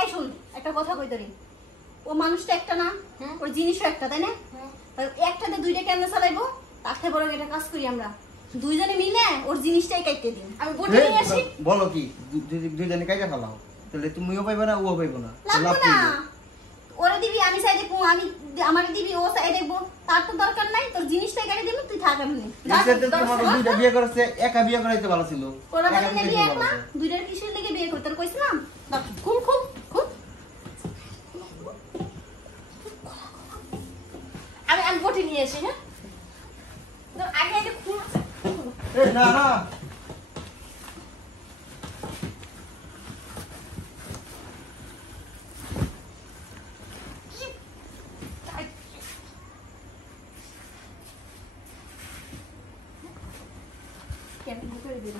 এই শুন একটা কথা কই তোরে, ও মানুষটা একটা না, ওর জিনিসও একটা, তাই না? একটাতে দুইটা কেমনে চালাইবো? তার থেকে বড় একটা কাজ করি আমরা, দুইজনে মিলে ওর জিনিসটাই কাটতে দিই। আমি বটি নিয়ে আসি। বলো কি দুইজনে কাইটা ফেলাও, তাহলে তুমিও পাইবে না ও পাইবে না। লাগবে না, ওরে দিবি আমি চাই দেখবো, আমি আমারে দিবি ও চাই দেখবো, তার তো দরকার নাই। তোর জিনিসটাই কেটে দিবি, তুই থাক। আমি দুইটা বিয়ে করেছে, একা বিয়ে করাইতে ভালো ছিল। ওরা বলে না বিয়ে একলা, দুইটার কিসের লেগে বিয়ে করতে কইছিলাম? খুব খুব খুব আমি বটি নিয়ে আসি। হ্যাঁ আগে আগে খুব না না কেন করে দিল